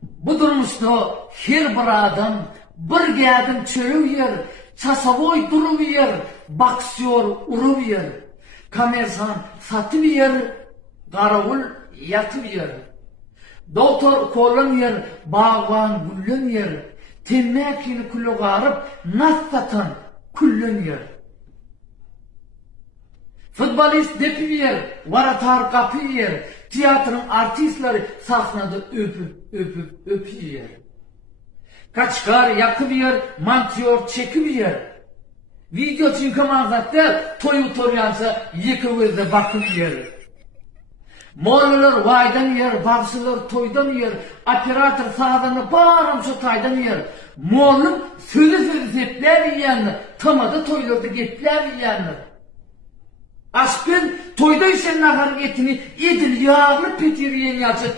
Bu durmuşda her bir adam bir gadim çölüyor, çasavoy duruyor, baksıyor, uruyor. Kamersan satıver, qaravul yatıver. Doktor kollanıyor, bağvan güllanıyor. Temmekini kullu garıp, nassatan kullanıyor. Futbolist depiver, varatar kapıyer. Tiyatrın artistleri sahnada öpüyor. Kaçkar yakıver, mantıyor çekiver. Video çünkü manzatta toyu toryansa yıkıverde bakıver. Mollalar vaydan yer, bağsılar toydan yer, operatör sağdanı bağırımsa taydan yer. Mollum sözü zepler yiyenler, tamada toylarda gepler yiyenler. Aşkın toyda işen nahar etini edil yağlı petiriyen yazı